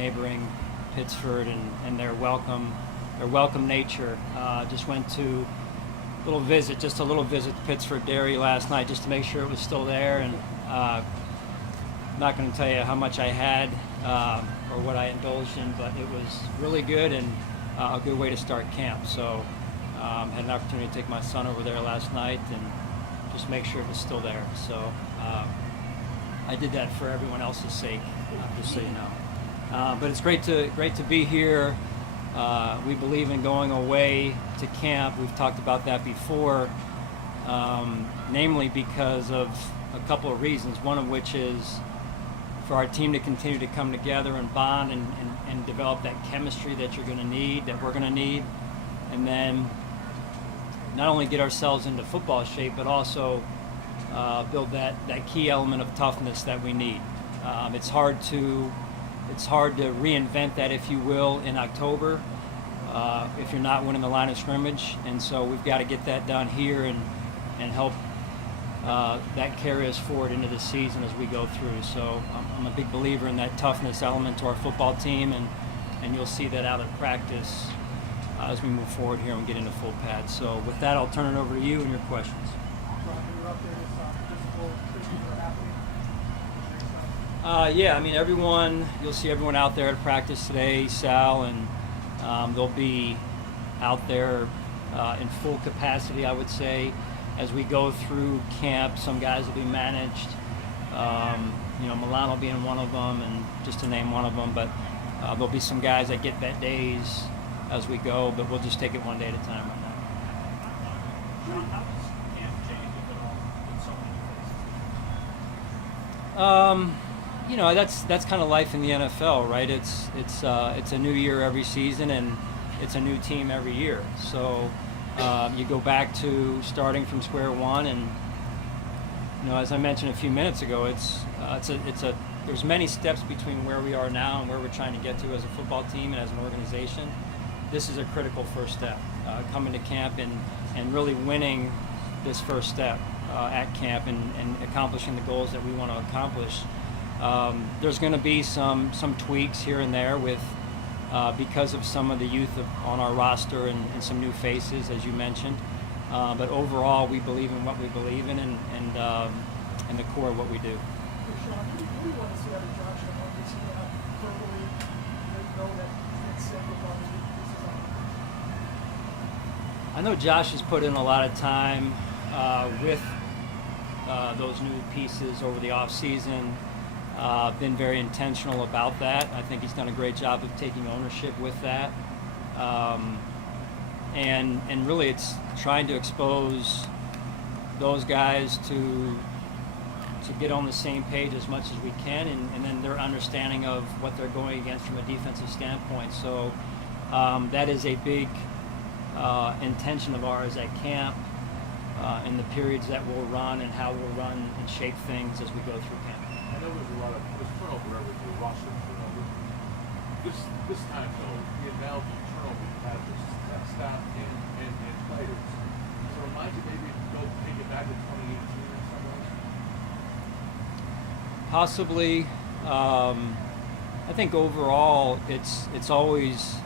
neighboring Pittsford and their welcome nature. Just went to a little visit to Pittsford Dairy last night just to make sure it was still there, and I'm not going to tell you how much I had or what I indulged in, but it was really good and a good way to start camp. So had an opportunity to take my son over there last night and just make sure it was still there. So I did that for everyone else's sake, just so you know. But it's great to be here. We believe in going away to camp. We've talked about that before, namely because of a couple of reasons, one of which is for our team to continue to come together and bond and develop that chemistry that we're going to need, and then not only get ourselves into football shape, but also build that key element of toughness that we need. It's hard to reinvent that, if you will, in October if you're not winning the line of scrimmage, and so we've got to get that done here and help that carry us forward into the season as we go through. So I'm a big believer in that toughness element to our football team, and you'll see that out of practice as we move forward here and get into full pads. So with that, I'll turn it over to you and your questions. Yeah, I mean, you'll see everyone out there at practice today, Sal, and they'll be out there in full capacity, I would say, as we go through camp. Some guys will be managed, Milano being one of them, and just to name one of them, but there'll be some guys that get vet days as we go, but we'll just take it one day at a time right now. How does camp change, if at all, with so many faces? That's kind of life in the NFL, right? It's a new year every season, and it's a new team every year. So you go back to starting from square one, and as I mentioned a few minutes ago, there's many steps between where we are now and where we're trying to get to as a football team and as an organization. This is a critical first step, coming to camp and really winning this first step at camp and accomplishing the goals that we want to accomplish. There's going to be some tweaks here and there with because of some of the youth on our roster and some new faces, as you mentioned. But overall, we believe in what we believe in and the core of what we do. Sean, what do you want to see out of Josh Allen this year? Verbally, know that it's set football this is I know Josh has put in a lot of time with those new pieces over the off season. Been very intentional about that. I think he's done a great job of taking ownership with that. And really it's trying to expose those guys to get on the same page as much as we can, and then their understanding of what they're going against from a defensive standpoint. So that is a big intention of ours at camp in the periods that we'll run and how we'll run and shape things as we go through camp. I know there's turnover every year, roster turnover. This time, though, the analogy of turnover you have is that staff and players. So it reminds you maybe to go take it back to 2018 in some ways? Possibly. I think overall it's always,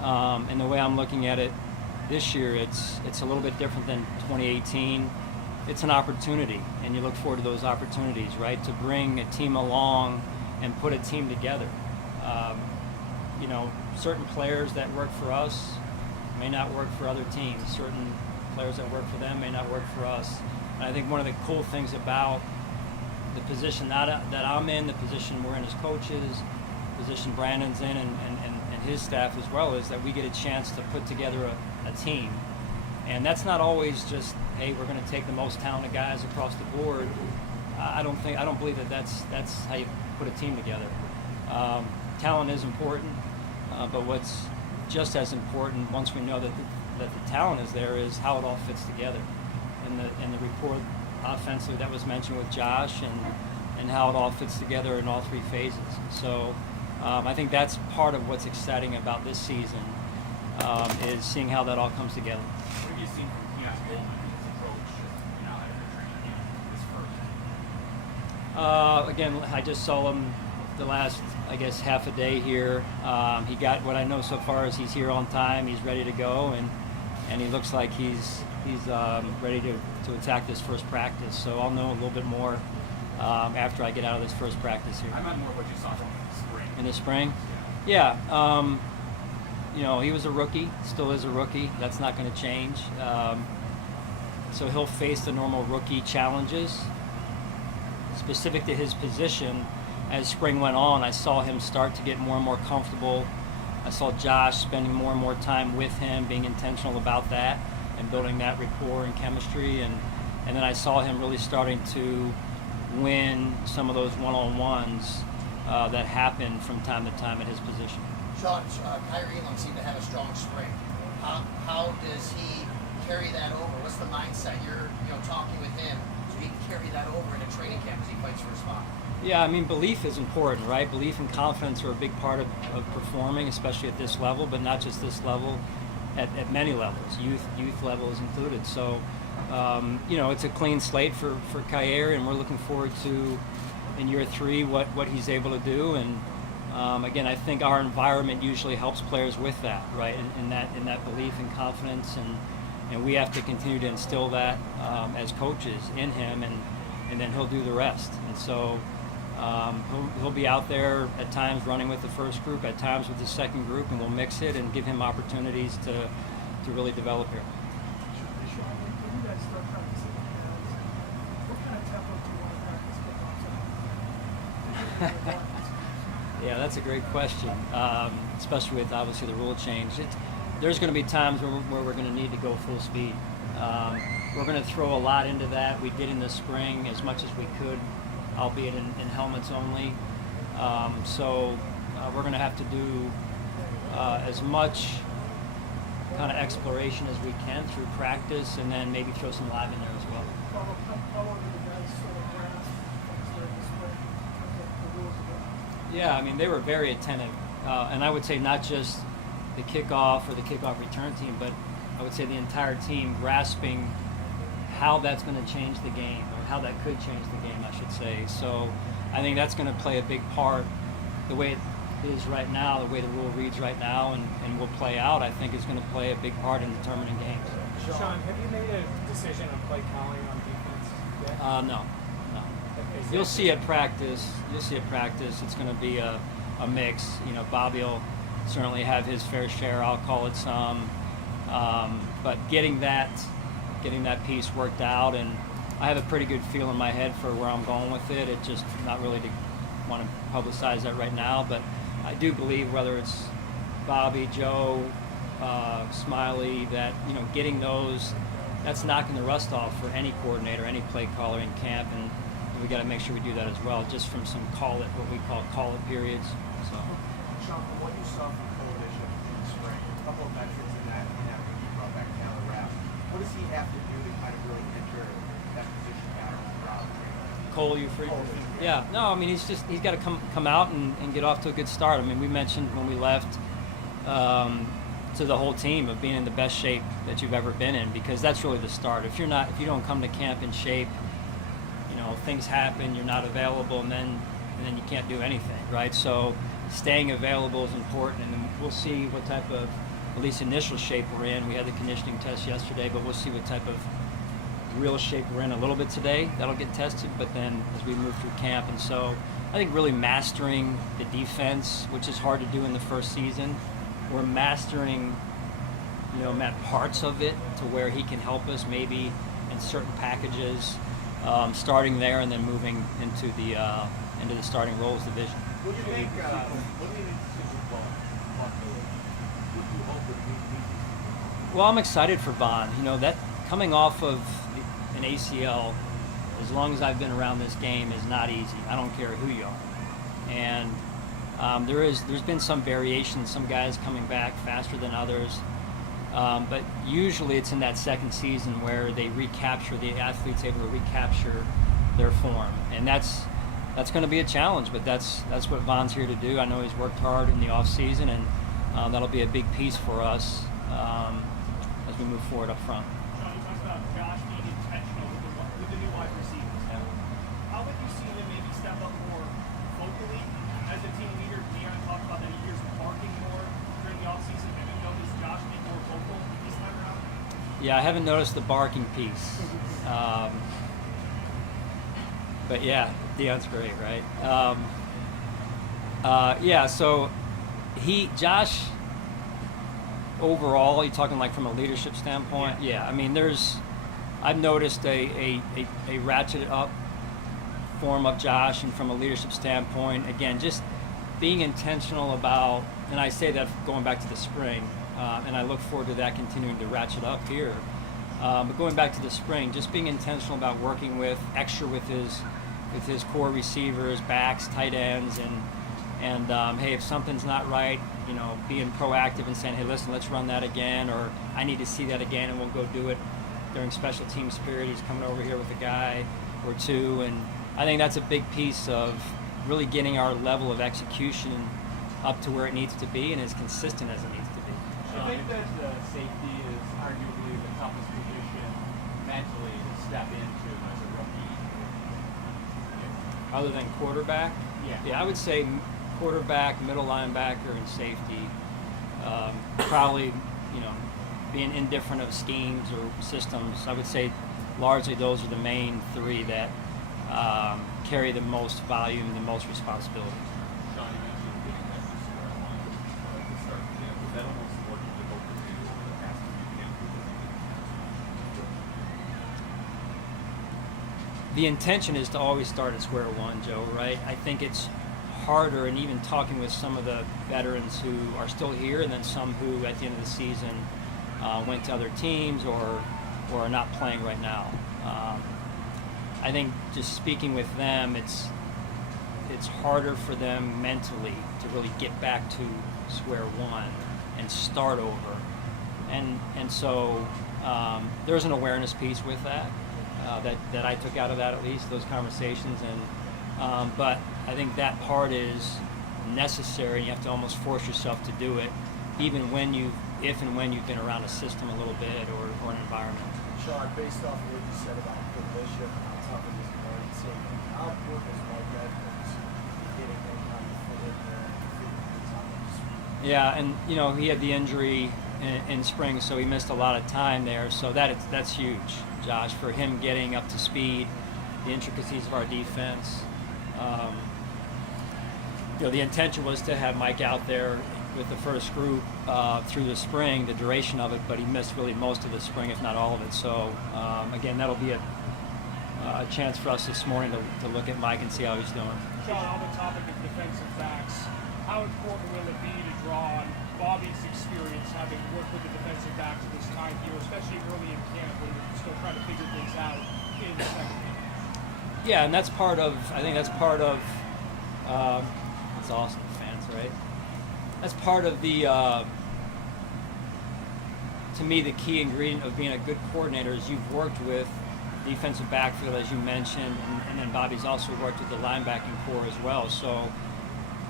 and the way I'm looking at it this year, it's a little bit different than 2018. It's an opportunity, and you look forward to those opportunities, right? To bring a team along and put a team together. Certain players that work for us may not work for other teams. Certain players that work for them may not work for us. And I think one of the cool things about the position that I'm in, the position we're in as coaches, the position Brandon's in and his staff as well, is that we get a chance to put together a team. And that's not always just, hey, we're going to take the most talented guys across the board. I don't believe that's how you put a team together. Talent is important, but what's just as important, once we know that the talent is there, is how it all fits together. And the report offensively that was mentioned with Josh and how it all fits together in all three phases. So I think that's part of what's exciting about this season, is seeing how that all comes together. What have you seen from Keon Coleman and his approach now that they're training this first? Again, I just saw him the last I guess, half a day here. He got what I know so far is he's here on time. He's ready to go, and he looks like he's ready to attack this first practice. So I'll know a little bit more after I get out of this first practice here. I meant more what you saw from him in the spring. In the spring? Yeah. You know, he was a rookie, still is a rookie. That's not going to change. So he'll face the normal rookie challenges specific to his position. As spring went on, I saw him start to get more and more comfortable. I saw Josh spending more and more time with him, being intentional about that and building that rapport and chemistry. And then I saw him really starting to win some of those one-on-ones that happen from time to time at his position. Sean, Kyrie Elam seemed to have a strong spring. How does he carry that over? What's the mindset? You're talking with him, so he can carry that over in a training camp as he fights for a spot. Yeah, I mean, belief is important, right? Belief and confidence are a big part of performing, especially at this level, but not just this level, at many levels, youth level is included. So, it's a clean slate for Kyer, and we're looking forward to, in year 3, what he's able to do. And again, I think our environment usually helps players with that, right? In that belief and confidence, and we have to continue to instill that as coaches in him, and then he'll do the rest. And so he'll be out there at times running with the first group, at times with the second group, and we'll mix it and give him opportunities to really develop here. Sean, when you guys start practicing what kind of tempo do you want to practice kickoffs at? Yeah, that's a great question, especially with obviously the rule change. There's going to be times where we're going to need to go full speed. We're going to throw a lot into that. We did in the spring as much as we could, albeit in helmets only. So we're going to have to do as much kind of exploration as we can through practice, and then maybe throw some live in there as well. How long do the guys sort of grasp things during the spring in terms of the rules of it? Yeah, I mean, they were very attentive. And I would say not just the kickoff or the kickoff return team, but I would say the entire team grasping how that's going to change the game, or how that could change the game, I should say. So I think that's going to play a big part. The way it is right now, the way the rule reads right now and will play out, I think is going to play a big part in determining games. Sean, have you made a decision on play calling on defense yet? No. You'll see at practice. It's going to be a mix. Bobby will certainly have his fair share. I'll call it some. But getting that piece worked out, and I have a pretty good feel in my head for where I'm going with it. It just not really to want to publicize that right now, but I do believe whether it's Bobby, Joe, Smiley, that getting those, that's knocking the rust off for any coordinator, any play caller in camp, and we got to make sure we do that as well, just from some what we call call it periods. So. Sean, from what you saw from Coalition in the spring, a couple of metrics in that when you brought back Taylor Rapp, what does he have to do to kind of really enter that position pattern throughout training? Cole, you free? Yeah, no, I mean, he's got to come out and get off to a good start. I mean, we mentioned when we left to the whole team of being in the best shape that you've ever been in, because that's really the start. If you don't come to camp in shape, things happen, you're not available, and then you can't do anything, right? So staying available is important, and we'll see what type of, at least initial shape we're in. We had the conditioning test yesterday, but we'll see what type of real shape we're in a little bit today. That'll get tested, but then as we move through camp. And so I think really mastering the defense, which is hard to do in the first season. We're mastering, Matt, parts of it to where he can help us maybe in certain packages, starting there and then moving into the starting roles division. What do you think? What do you think decision Vaughn made? What do you hope that he needs? Well, I'm excited for Vaughn. That coming off of an ACL, as long as I've been around this game, is not easy. I don't care who you are. And there's been some variation, some guys coming back faster than others. But usually it's in that second season where the athlete's able to recapture their form. And that's going to be a challenge, but that's what Vaughn's here to do. I know he's worked hard in the off season, and that'll be a big piece for us as we move forward up front. Sean, you talked about Josh being intentional with the new wide receivers. Yeah. How would you see him maybe step up more vocally as a team leader Yeah, I haven't noticed the barking piece. But yeah, Deion's great, right? Yeah, so Josh, overall, you talking like from a leadership standpoint? Yeah, I mean, I've noticed a ratcheted up form of Josh, and from a leadership standpoint, again, just being intentional about, and I say that going back to the spring, and I look forward to that continuing to ratchet up here. But going back to the spring, just being intentional about working with his core receivers, backs, tight ends, and hey, if something's not right, being proactive and saying, hey, listen, let's run that again, or I need to see that again, and we'll go do it during special teams period. He's coming over here with a guy or two, and I think that's a big piece of really getting our level of execution up to where it needs to be and as consistent as it needs to be. I think that safety is arguably the toughest position mentally to step into as a rookie. Other than quarterback? Yeah. I would say quarterback, middle linebacker, and safety. Probably, being indifferent of schemes or systems. I would say largely those are the main three that carry the most volume, the most responsibility. Sean, you mentioned getting back to square one at the start of the camp. Was that almost more difficult for you over the past few camps because The intention is to always start at square one, Joe, right? I think it's harder, and even talking with some of the veterans who are still here, and then some who at the end of the season went to other teams or are not playing right now. I think just speaking with them, it's harder for them mentally to really get back to square one and start over, and so there's an awareness piece with that that I took out of that, at least those conversations, and but I think that part is necessary. You have to almost force yourself to do it, even if and when you've been around a system a little bit or an environment. Sean, based off of what you said about the leadership and how tough it is to learn, so how important is Mike Edmonds getting him kind of fit in there and figuring things out? Yeah, and he had the injury in spring, so he missed a lot of time there. So that's huge, Josh, for him getting up to speed, the intricacies of our defense. The intention was to have Mike out there with the first group through the spring, the duration of it, but he missed really most of the spring, if not all of it. So again, that'll be a chance for us this morning to look at Mike and see how he's doing. Sean, on the topic of defensive backs, how important will it be to draw on Bobby's experience having worked with the defensive backs at this time here, especially early in camp when you're still trying to figure things out in the second game? Yeah, and that's part of, it's awesome, fans, right? That's part of the, to me, the key ingredient of being a good coordinator is you've worked with defensive backfield, as you mentioned, and then Bobby's also worked with the linebacking core as well. So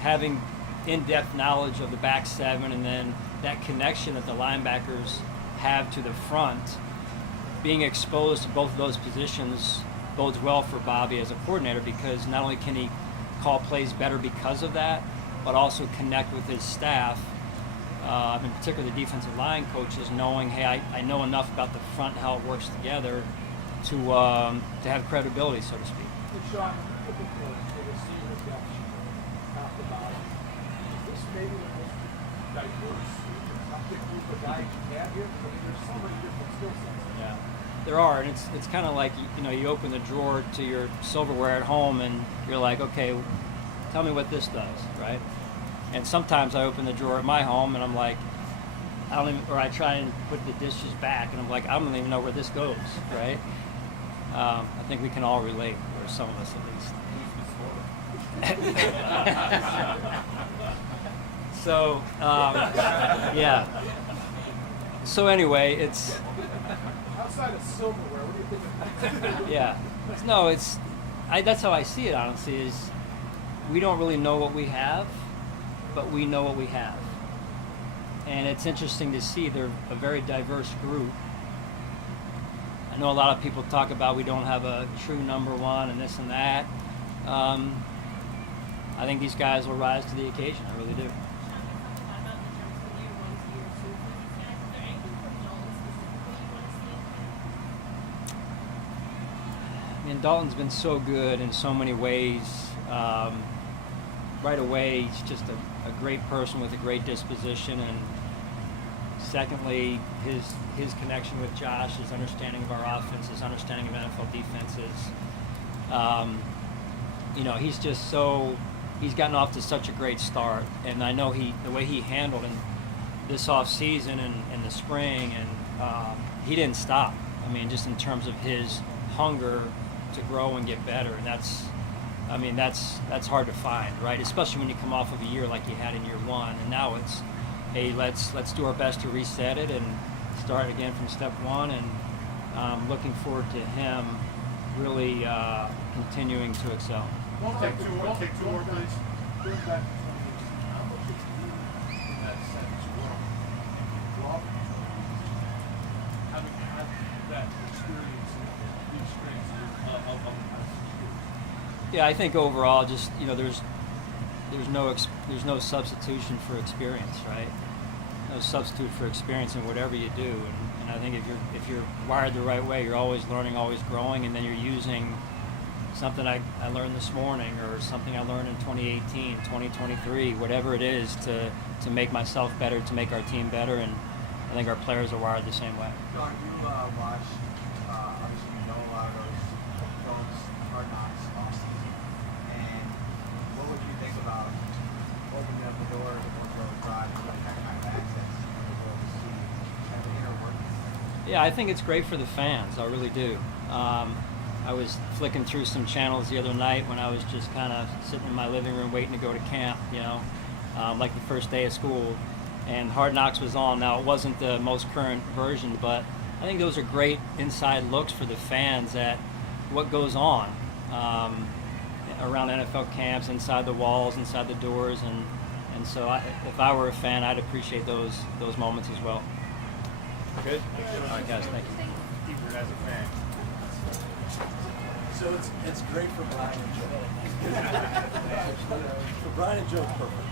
having in-depth knowledge of the back seven and then that connection that the linebackers have to the front, being exposed to both of those positions bodes well for Bobby as a coordinator, because not only can he call plays better because of that, but also connect with his staff, in particular the defensive line coaches, knowing, hey, I know enough about the front, how it works together, to have credibility, so to speak. And Sean, looking for the receiver depth top to bottom, is this maybe the most diverse, eclectic group of guys you have here? I mean, there's so many different skill sets. Yeah, there are, and it's kind of like you open the drawer to your silverware at home, and you're like, okay, tell me what this does, right? And sometimes I open the drawer at my home, and I'm like, I try and put the dishes back, and I'm like, I don't even know where this goes, right? I think we can all relate, or some of us at least. So, yeah. So anyway, it's Outside of silverware, what do you think? yeah. No, that's how I see it, honestly, is we don't really know what we have, but we know what we have. And it's interesting to see they're a very diverse group. I know a lot of people talk about we don't have a true number one and this and that. I think these guys will rise to the occasion. I really do. Dalton's been so good in so many ways. Right away, he's just a great person with a great disposition, and secondly, his connection with Josh, his understanding of our offense, his understanding of NFL defenses. He's gotten off to such a great start, and I know the way he handled this off season and the spring, and he didn't stop. I mean, just in terms of his hunger to grow and get better, and that's hard to find, right? Especially when you come off of a year like you had in year one, and now it's, hey, let's do our best to reset it and start again from step one. And looking forward to him really continuing to excel. Take two more, please. Going back to 2018, how much did you in that sense grow having had that experience and the experience of the past 6 years? Yeah, I think overall, just there's no substitution for experience, right? No substitute for experience in whatever you do, and I think if you're wired the right way, you're always learning, always growing, and then you're using something I learned this morning or something I learned in 2018, 2023, whatever it is to make myself better, to make our team better, and I think our players are wired the same way. Sean, you watched, obviously you know a lot of those films, Hard Knocks, off season, and what would you think about opening up the door to North Drive and getting that kind of access to be able to see kind of the inner workings? Yeah, I think it's great for the fans. I really do. I was flicking through some channels the other night when I was just kind of sitting in my living room waiting to go to camp, like the first day of school, and Hard Knocks was on. Now, it wasn't the most current version, but I think those are great inside looks for the fans at what goes on around NFL camps, inside the walls, inside the doors, and so if I were a fan, I'd appreciate those moments as well. Good. All right, guys, thank you. Keeper as a fan. So it's great for Brian and Joe. For Brian and Joe, it's perfect.